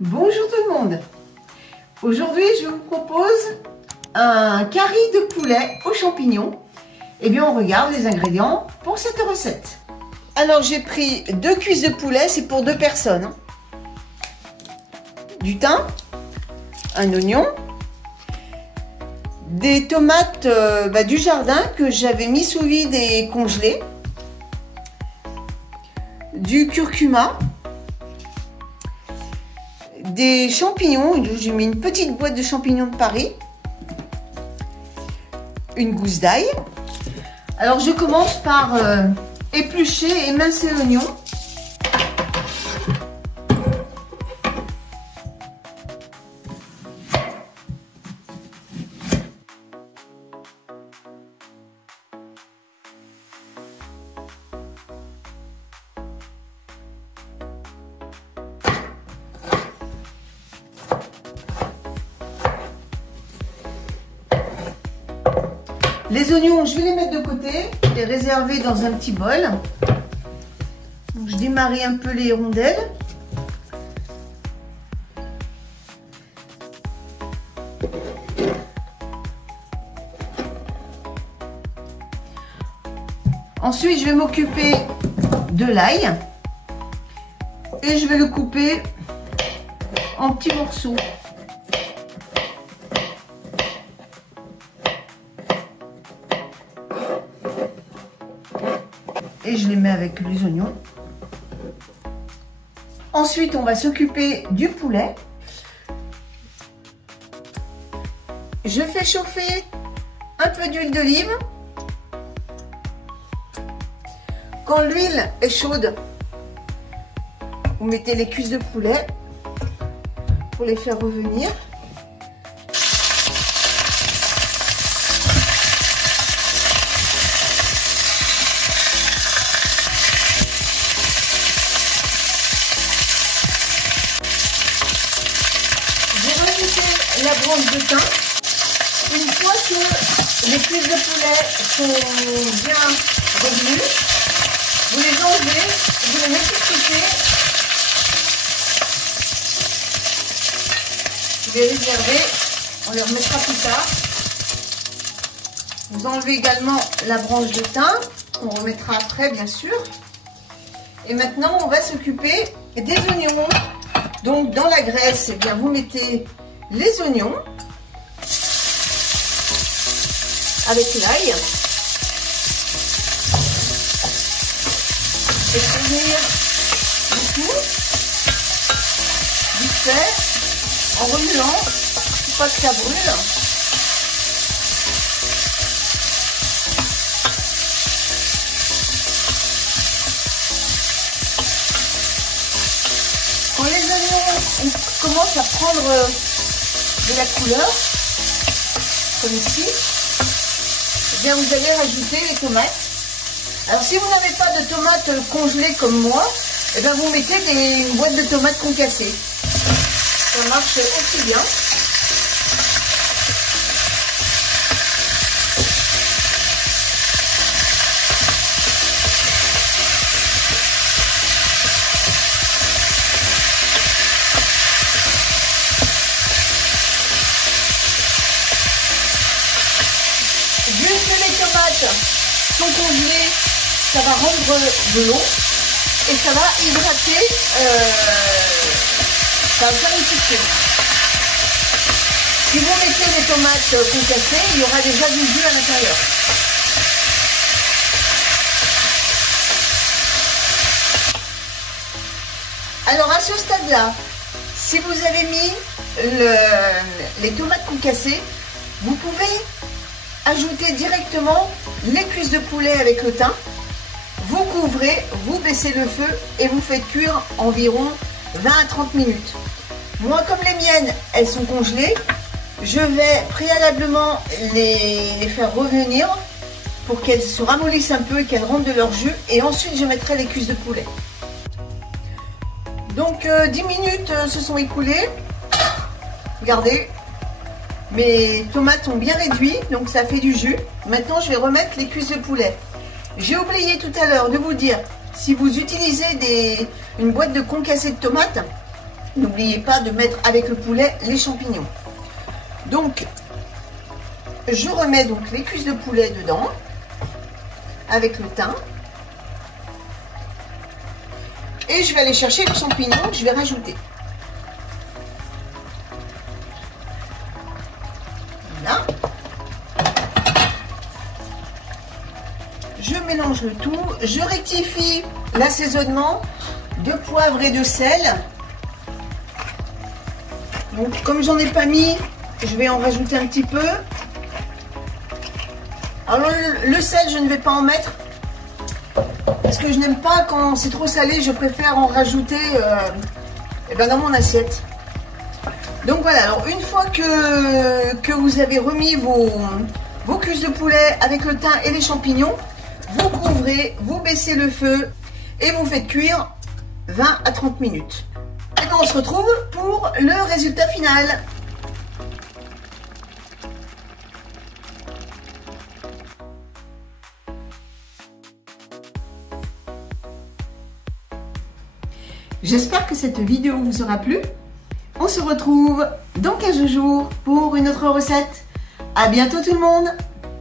Bonjour tout le monde. Aujourd'hui je vous propose un curry de poulet aux champignons. Eh bien on regarde les ingrédients pour cette recette. Alors j'ai pris 2 cuisses de poulet, c'est pour 2 personnes. Du thym, un oignon, des tomates du jardin que j'avais mis sous vide et congelées, du curcuma, des champignons, j'ai mis une petite boîte de champignons de Paris, une gousse d'ail. Alors je commence par éplucher et émincer l'oignon. Les oignons, je vais les mettre de côté, les réserver dans un petit bol. Donc, je démarre un peu les rondelles. Ensuite, je vais m'occuper de l'ail et je vais le couper en petits morceaux. Et je les mets avec les oignons. Ensuite, on va s'occuper du poulet. Je fais chauffer un peu d'huile d'olive. Quand l'huile est chaude, vous mettez les cuisses de poulet pour les faire revenir. La branche de thym. Une fois que les cuisses de poulet sont bien revenues, vous les enlevez, vous les mettez de côté. Je vais réserver, on les remettra plus tard. Vous enlevez également la branche de thym, on remettra après bien sûr. Et maintenant on va s'occuper des oignons. Donc dans la graisse, eh bien, vous mettez les oignons avec l'ail et fournir le tout vite fait en remuant pour pas que ça brûle. Quand les oignons commencent à prendre de la couleur, comme ici, eh bien vous allez rajouter les tomates. Alors si vous n'avez pas de tomates congelées comme moi, eh bien vous mettez une boîte de tomates concassées. Ça marche aussi bien. Vu que les tomates sont congelées, ça va rendre de l'eau et ça va hydrater, ça va faire une texture. Si vous mettez les tomates concassées, il y aura déjà du jus à l'intérieur. Alors à ce stade-là, si vous avez mis les tomates concassées, vous pouvez ajoutez directement les cuisses de poulet avec le thym, vous couvrez, vous baissez le feu et vous faites cuire environ 20 à 30 minutes. Moi, comme les miennes, elles sont congelées, je vais préalablement les faire revenir pour qu'elles se ramollissent un peu et qu'elles rentrent de leur jus, et ensuite je mettrai les cuisses de poulet. Donc 10 minutes se sont écoulées. Regardez. Mes tomates ont bien réduit, donc ça fait du jus. Maintenant, je vais remettre les cuisses de poulet. J'ai oublié tout à l'heure de vous dire, si vous utilisez une boîte de concassé de tomates, n'oubliez pas de mettre avec le poulet les champignons. Donc, je remets donc les cuisses de poulet dedans, avec le thym. Et je vais aller chercher les champignons que je vais rajouter. Voilà. Je mélange le tout. Je rectifie l'assaisonnement de poivre et de sel. Donc, comme j'en ai pas mis, je vais en rajouter un petit peu. Alors, le sel, je ne vais pas en mettre. Parce que je n'aime pas quand c'est trop salé, je préfère en rajouter dans mon assiette. Donc voilà, alors une fois que vous avez remis vos cuisses de poulet avec le thym et les champignons, vous couvrez, vous baissez le feu et vous faites cuire 20 à 30 minutes. Et bien on se retrouve pour le résultat final. J'espère que cette vidéo vous aura plu. On se retrouve dans 15 jours pour une autre recette. À bientôt tout le monde!